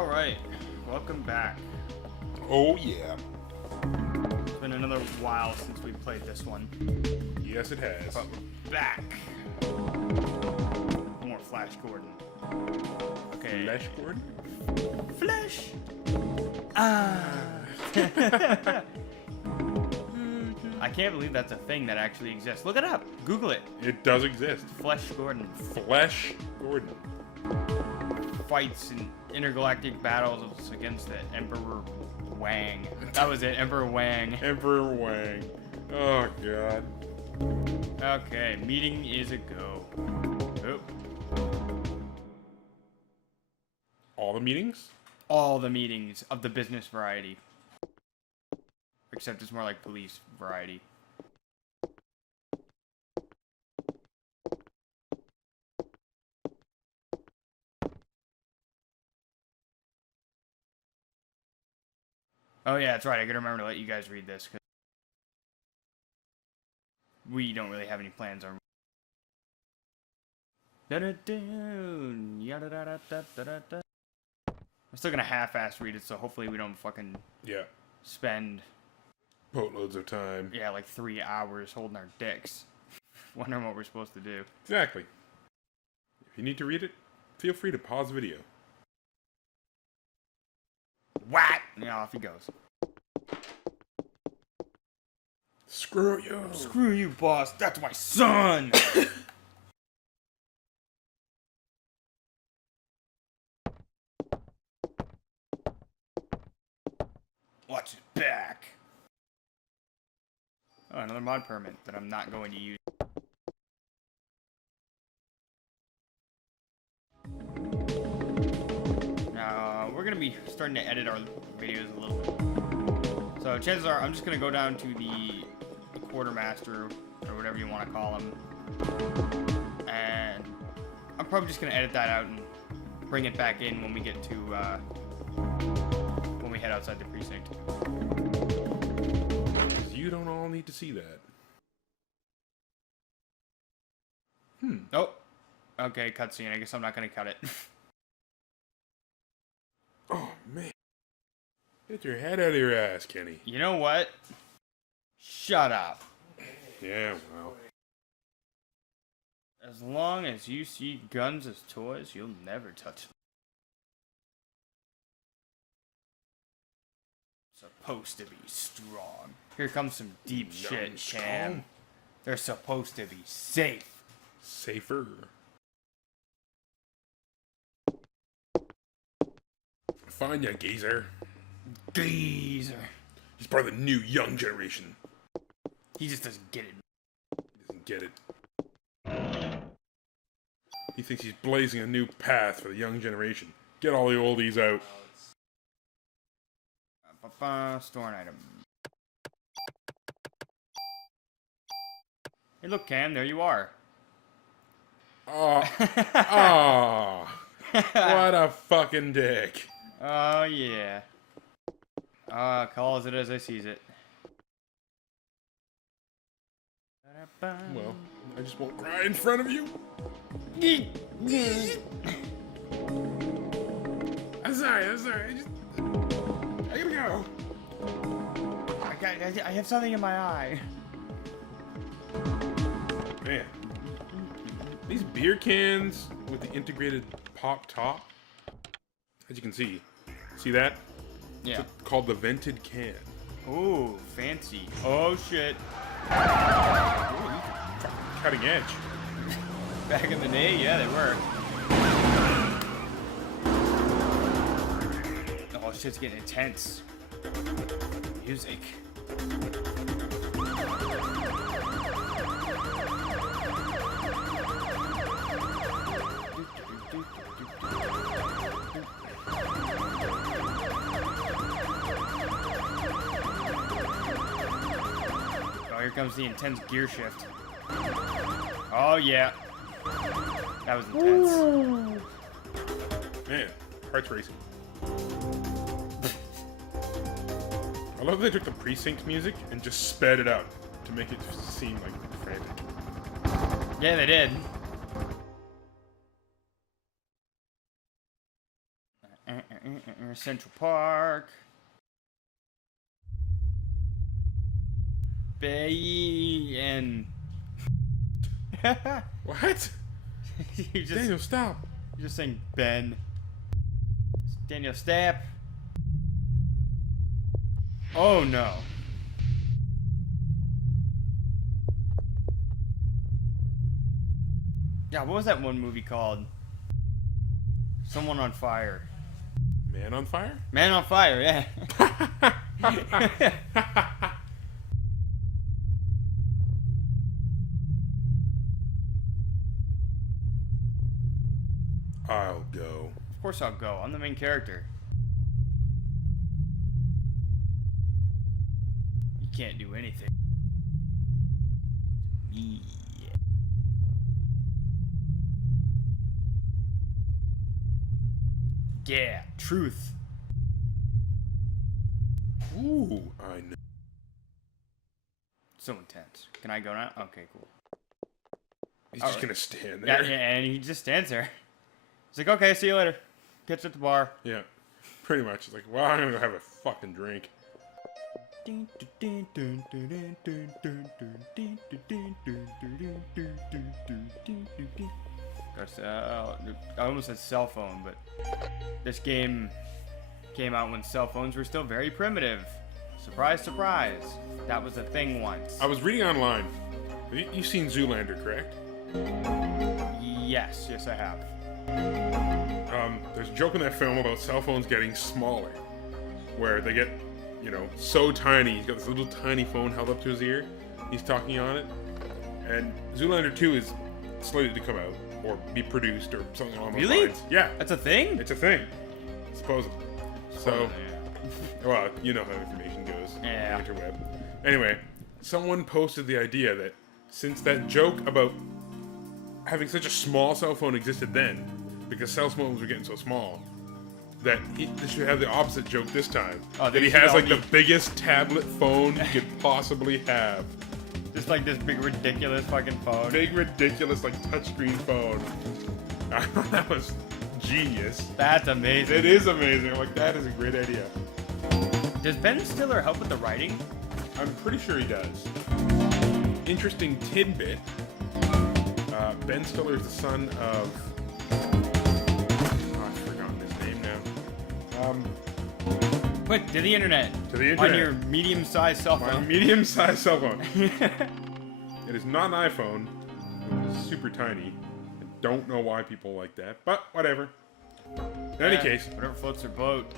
Alright, welcome back. Oh yeah. It's been another while since we played this one. Yes, it has. But we're back. More Flash Gordon. Okay. Flash Gordon? Flash! Ah! I can't believe that's a thing that actually exists. Look it up. Google it. It does exist. Flash Gordon. Flash Gordon. Fights in intergalactic battles against the Emperor Wang. That was it, Emperor Wang. Emperor Wang. Oh god. Okay, meeting is a go. Oh. All the meetings? All the meetings of the business variety. Except it's more like police variety. Oh yeah, that's right. I gotta remember to let you guys read this, because we don't really have any plans on. I'm still gonna half-ass read it, so hopefully we don't fucking spend boatloads of time. Yeah, like 3 hours holding our dicks, wondering what we're supposed to do. Exactly. If you need to read it, feel free to pause the video. What? Yeah, off he goes. Screw you. Screw you, boss. That's my son. Watch his back. Oh, another mod permit that I'm not going to use. We're going to be starting to edit our videos a little bit. So chances are I'm just going to go down to the quartermaster, or whatever you want to call him. And I'm probably just going to edit that out and bring it back in when we get to, when we head outside the precinct. You don't all need to see that. Oh. Okay, cutscene. I guess I'm not going to cut it. Oh, man. Get your head out of your ass, Kenny. You know what? Shut up. Yeah, well. As long as you see guns as toys, you'll never touch them. Supposed to be strong. Here comes some deep shit, Cam. They're supposed to be safe. Safer. Fine, ya geezer. Geezer. He's part of the new young generation. He just doesn't get it. He doesn't get it. He thinks he's blazing a new path for the young generation. Get all the oldies out. Store an item. Hey, look, Cam. There you are. Oh. Oh. What a fucking dick. Oh, yeah. Calls it as I sees it. Well, I just won't cry in front of you. I'm sorry. I gotta go. I have something in my eye. Man. These beer cans with the integrated pop top, as you can see that? Yeah. It's called the vented can. Ooh, fancy. Oh, shit. Ooh, cutting edge. Back in the day, yeah, they were. Oh, shit's getting intense. Music. Oh, here comes the intense gear shift. Oh, yeah. That was intense. Man, heart's racing. I love they took the precinct music and just sped it up to make it seem like frantic. Yeah, they did. Central Park. Bay and What? you just Daniel, stop. you're just saying Ben. Daniel Stapp. Oh no. Yeah, what was that one movie called? Someone on Fire. Man on Fire? Man on Fire, yeah. I'll go. Of course I'll go. I'm the main character. You can't do anything. Me. Yeah, truth. Ooh, I know. So intense. Can I go now? Okay, cool. He's All just right. gonna stand Yeah, there. and he just stands there. He's like, okay, see you later. Catch you at the bar. Yeah, pretty much. It's like, well, I'm gonna go have a fucking drink. I almost said cell phone, but this game came out when cell phones were still very primitive. Surprise, surprise. That was a thing once. I was reading online. You've seen Zoolander, correct? Yes, I have. There's a joke in that film about cell phones getting smaller, where they get, so tiny. He's got this little tiny phone held up to his ear. He's talking on it. And Zoolander 2 is slated to come out, or be produced, or something along those Really? lines. Yeah. That's a thing? It's a thing, supposedly. So, Oh, well, you know how information goes Yeah. on the interweb. Anyway, someone posted the idea that since that joke about having such a small cell phone existed then, because cell phones were getting so small, that this should have the opposite joke this time. Oh, that he has like the biggest tablet phone you could possibly have. Just like this big ridiculous fucking phone. Big, ridiculous, like touchscreen phone. That was genius. That's amazing. It is amazing. Like, that is a great idea. Does Ben Stiller help with the writing? I'm pretty sure he does. Interesting tidbit. Ben Stiller is the son of... Oh, I've forgotten his name now. Quick, to the internet. To the internet. On your medium-sized cell My phone. medium-sized cell phone. It is not an iPhone. It is super tiny. I don't know why people like that, but whatever. In any case, Whatever floats their boat.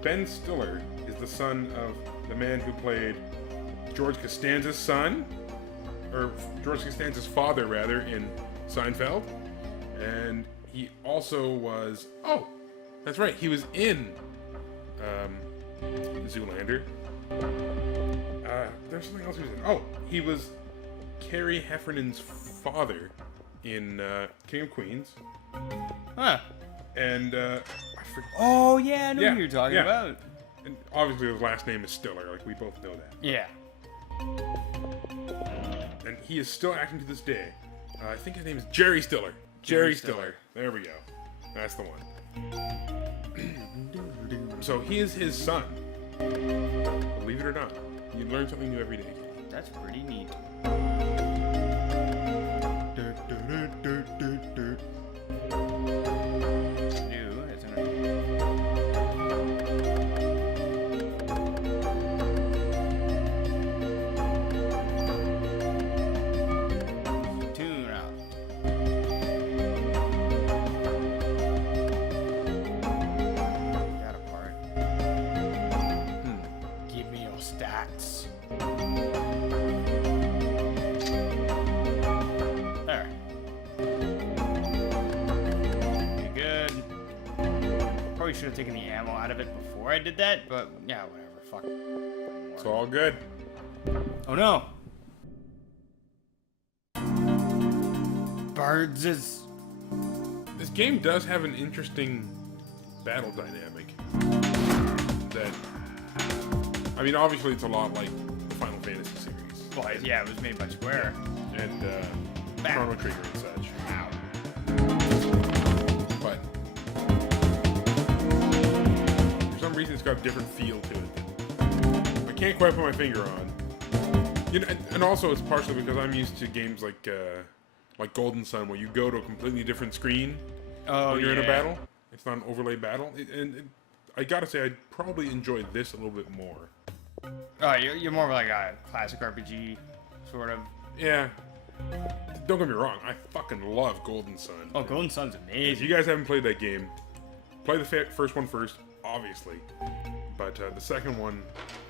Ben Stiller is the son of the man who played George Costanza's son, or George Costanza's father, rather, in Seinfeld. And he also was... Oh, that's right. He was in Zoolander. There's something else he was in. Oh, he was Carrie Heffernan's father in King of Queens. Huh. And I forget. Oh, yeah, I know Yeah, who you're talking yeah. about. And obviously his last name is Stiller, like we both know that. Yeah. And he is still acting to this day. I think his name is Jerry Stiller. Jerry Stiller. There we go. That's the one. So he is his son. Believe it or not. You learn something new every day. That's pretty neat. New, isn't it? Tune up. That apart. Give me your stats. There. Pretty good. Probably should have taken the ammo out of it before I did that, but yeah, whatever. Fuck. It's all good. Oh no! Birds is. This game does have an interesting battle dynamic. That, I mean, obviously it's a lot like the Final Fantasy series. Well, yeah, it was made by Square. And Chrono Trigger and such. Wow. But It's got a different feel to it. I can't quite put my finger on. You know, and also it's partially because I'm used to games like Golden Sun, where you go to a completely different screen when you're in a battle. It's not an overlay battle, I gotta say I'd probably enjoy this a little bit more. Oh, you're more of like a classic RPG, sort of. Yeah. Don't get me wrong, I fucking love Golden Sun. Oh, Golden Sun's amazing. If you guys haven't played that game, play the first one first, obviously. But the second one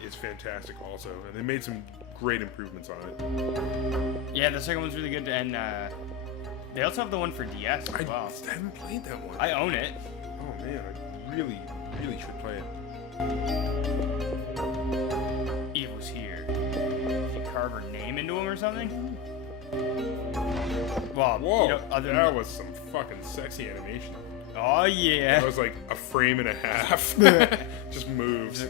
is fantastic also, and they made some great improvements on it. Yeah, the second one's really good, and they also have the one for DS as well. I haven't played that one. I own it. Oh man, I really should play it. Evil's here. Did you carve her name into him or something? Well, Whoa, you know, that was some fucking sexy animation. Oh yeah. That was like a frame and a half. Just moves.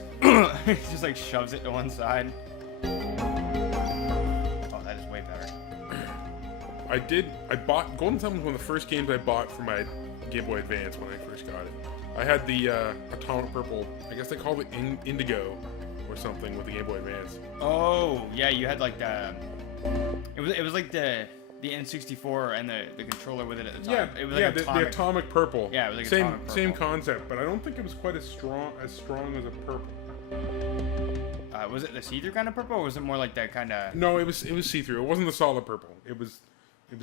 Just like shoves it to one side. Oh, that is way better. I bought Golden Sun was one of the first games I bought for my Game Boy Advance when I first got it. I had the Atomic Purple, I guess they called it Indigo or something with the Game Boy Advance. Oh, yeah, you had like the it was like the N64 and the controller with it at the time. Yeah, it was like the Atomic Purple. Yeah, it was like same Atomic Purple. same concept, but I don't think it was quite as strong as a purple. Was it the see-through kind of purple, or was it more like that kind of? No, it was see-through. It wasn't the solid purple. It was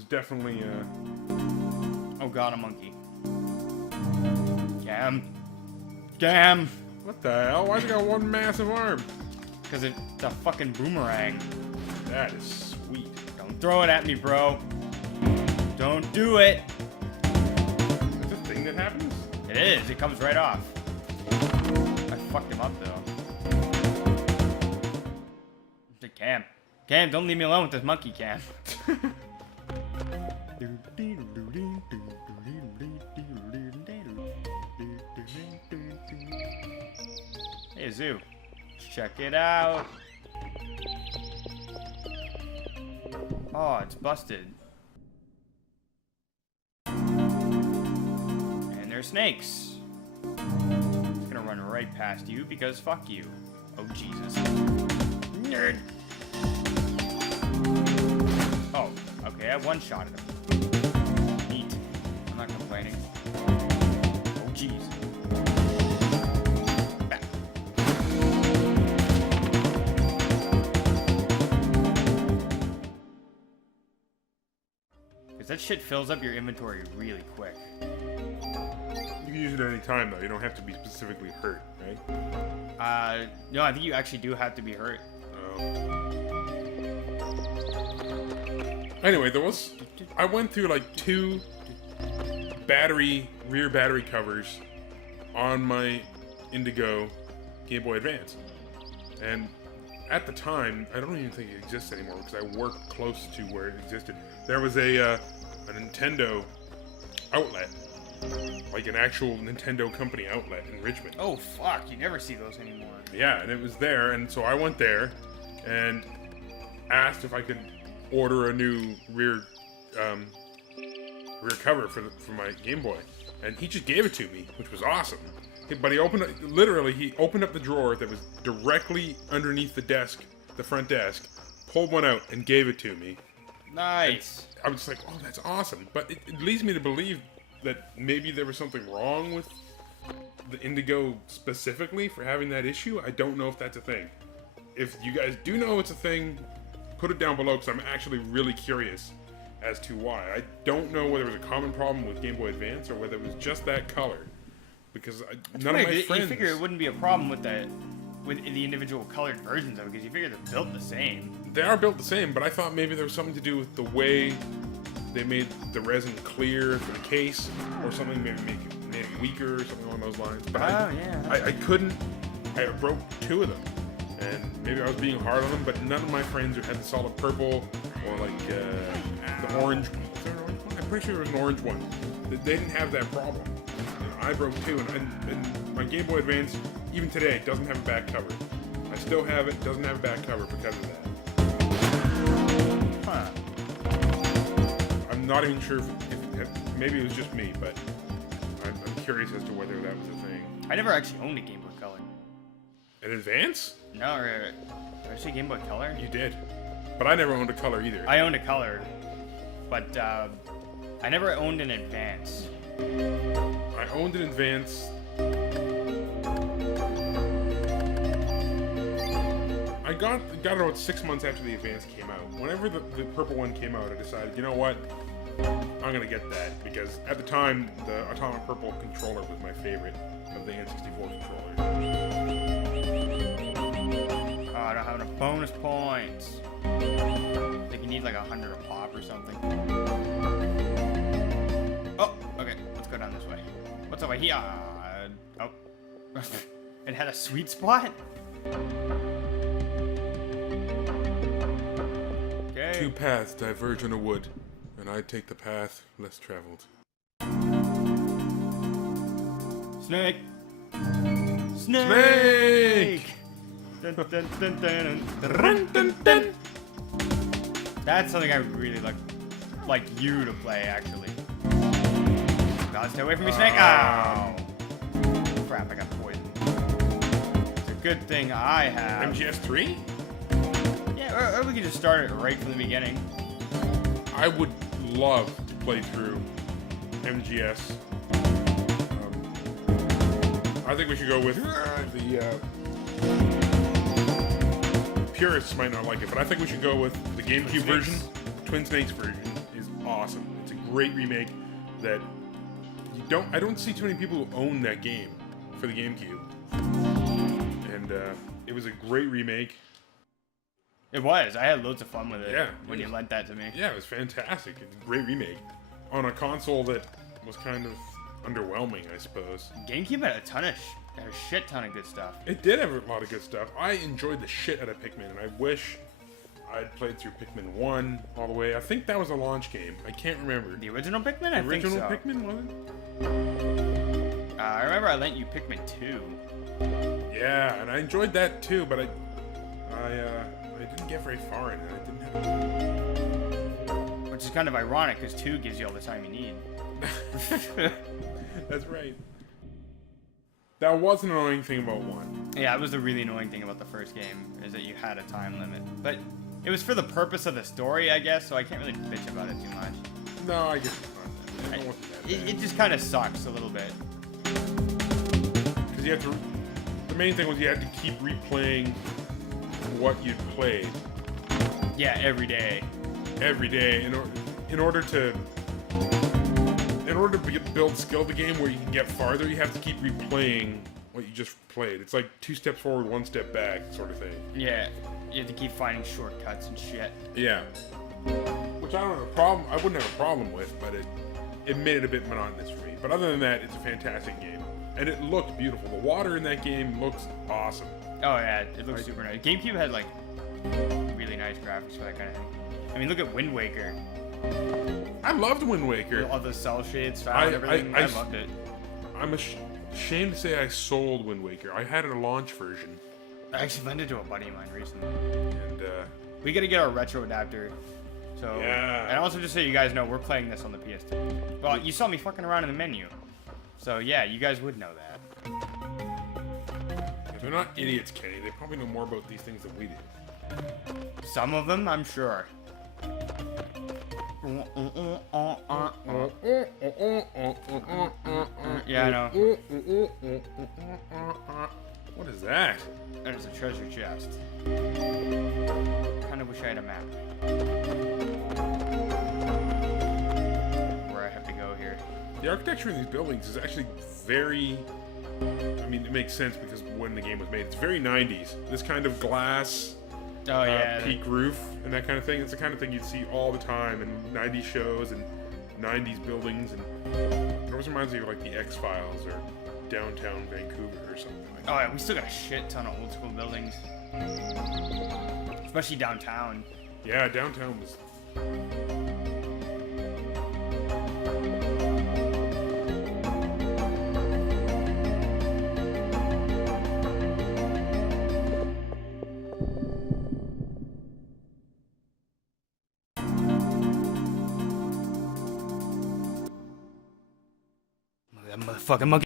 definitely. Oh god, a monkey. Gam. What the hell? Why's it got one massive arm? Because it's a fucking boomerang. That is sweet. Don't throw it at me, bro. Don't do it. That's a thing that happens? It is. It comes right off. I fucked him up though. Cam, don't leave me alone with this monkey, Cam. Hey, Zoo. Check it out. Oh, it's busted. And there's snakes. It's gonna run right past you because fuck you. Oh, Jesus. Nerd. Oh, okay, I one-shotted him. Neat. I'm not complaining. Oh, jeez. Back. Because that shit fills up your inventory really quick. You can use it at any time, though. You don't have to be specifically hurt, right? No, I think you actually do have to be hurt. Anyway, I went through like 2 rear battery covers on my Indigo Game Boy Advance. And at the time, I don't even think it exists anymore because I worked close to where it existed. There was a Nintendo outlet, like an actual Nintendo company outlet in Richmond. Oh, fuck, you never see those anymore. Yeah, and it was there, and so I went there and asked if I could order a new rear cover for my Game Boy, and he just gave it to me, which was awesome. But he opened up the drawer that was directly underneath the desk, the front desk, pulled one out and gave it to me. Nice. And I was like, oh, that's awesome. But it leads me to believe that maybe there was something wrong with the Indigo specifically for having that issue. I don't know if that's a thing. If you guys do know it's a thing, put it down below because I'm actually really curious as to why. I don't know whether it was a common problem with Game Boy Advance or whether it was just that color. Because none of my friends... You figure it wouldn't be a problem with the individual colored versions of it because you figure they're built the same. They are built the same, but I thought maybe there was something to do with the way they made the resin clear for the case or something, maybe made it weaker or something along those lines. But I couldn't... I broke 2 of them. And maybe I was being hard on them, but none of my friends had the solid purple or like the orange one. Is there an orange one? I'm pretty sure there was an orange one. They didn't have that problem. I broke 2, and my Game Boy Advance, even today, doesn't have a back cover. I still have it, doesn't have a back cover because of that. Huh. I'm not even sure if maybe it was just me, but I'm curious as to whether that was a thing. I never actually owned a Game Boy Color. An Advance? No, did I say Game Boy Color? You did. But I never owned a color either. I owned a Color, but I never owned an Advance. I owned an Advance. I got it about 6 months after the Advance came out. Whenever the purple one came out, I decided, you know what? I'm gonna get that, because at the time, the Atomic Purple controller was my favorite of the N64 controllers. Oh, I don't have enough bonus points. I think you need like 100 a pop or something. Oh, okay, let's go down this way. What's over here? Oh, it had a sweet spot? Okay. Two paths diverge in a wood, and I take the path less traveled. Snake! Snake! Dun, dun, dun, dun, dun, dun, dun. That's something I really like you to play, actually. God, stay away from me, Snake! Ow! Crap, I got poisoned. It's a good thing I have. MGS3? Yeah, or we could just start it right from the beginning. I would love to play through MGS. I think we should go with the purists might not like it, but I think we should go with the GameCube version. Twin Snakes version is awesome. It's a great remake that I don't see too many people who own that game for the GameCube. And it was a great remake. It was. I had loads of fun with it. Yeah, when you lent that to me. Yeah, it was fantastic. It's a great remake on a console that was kind of underwhelming, I suppose. GameCube had a shit ton of good stuff. It did have a lot of good stuff. I enjoyed the shit out of Pikmin, and I wish I'd played through Pikmin 1 all the way. I think that was a launch game. I can't remember. The original Pikmin? I think so. Original Pikmin, was it? I remember I lent you Pikmin 2. Yeah, and I enjoyed that too, but I didn't get very far in it. I didn't have... Which is kind of ironic, because 2 gives you all the time you need. That's right. That was an annoying thing about 1. Yeah, it was the really annoying thing about the first game, is that you had a time limit. But it was for the purpose of the story, I guess, so I can't really bitch about it too much. No, I guess it's not that. It just kind of sucks a little bit. Because you have to... The main thing was you had to keep replaying what you'd played. Yeah, every day. Every day, in order to build skill the game where you can get farther, you have to keep replaying what you just played. It's like 2 steps forward, 1 step back, sort of thing. Yeah, you have to keep finding shortcuts and shit. Yeah. Which I wouldn't have a problem with, but it made it a bit monotonous for me. But other than that, it's a fantastic game. And it looked beautiful. The water in that game looks awesome. Oh yeah, it looks super nice. GameCube had like really nice graphics for that kind of thing. I mean, look at Wind Waker. I loved Wind Waker. All the cell shades found, everything. I loved it. I'm ashamed to say I sold Wind Waker. I had a launch version. I actually lent it to a buddy of mine recently. And we gotta get our retro adapter. So yeah. And also just so you guys know, we're playing this on the PS2. Well, you saw me fucking around in the menu. So yeah, you guys would know that. They're not idiots, Kenny. They probably know more about these things than we do. Some of them, I'm sure. Yeah, I know. What is that? That is a treasure chest. Kinda wish I had a map. Where I have to go here. The architecture in these buildings is actually very... I mean, it makes sense because when the game was made, it's very 90s. This kind of glass... Oh yeah, peak roof and that kind of thing. It's the kind of thing you'd see all the time in 90s shows and 90s buildings, and it always reminds me of like the X-Files or downtown Vancouver or something like that. Oh yeah, we still got a shit ton of old school buildings. Especially downtown. Yeah, downtown was... That motherfucking monkey.